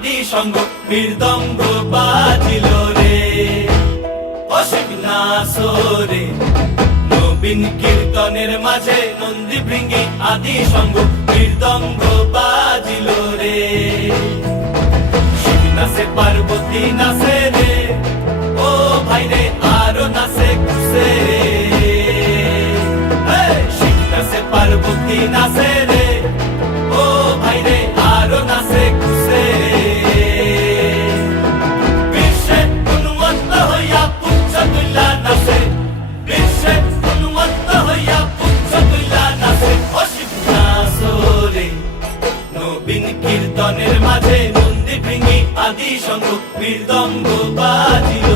আদি সঙ্গ মৃদঙ্গ বাজিল রে অসীম নাসরে নবীন কীর্তনের মাঝে নন্দী ভৃঙ্গি আদি সঙ্গ মৃদঙ্গ বাজিল রে শিব নাচে পার্বতী নাচে রে ও ভাই রে আরো নাচে খুশে শিব নাচে পার্বতী নাচে রে ও ভাই রে আরো নাচে খুশে বিশ্বে উন্মত্ত হইয়া পুচ্ছ তুল্লা নাচে বিশ্বে উন্মত্ত হইয়া পুচ্ছ তুল্লা নাচে অসীম নাচরে নবীন কীর্তনের মাঝে নন্দী ভৃঙ্গি আদি সঙ্গ মৃদঙ্গ বাজিল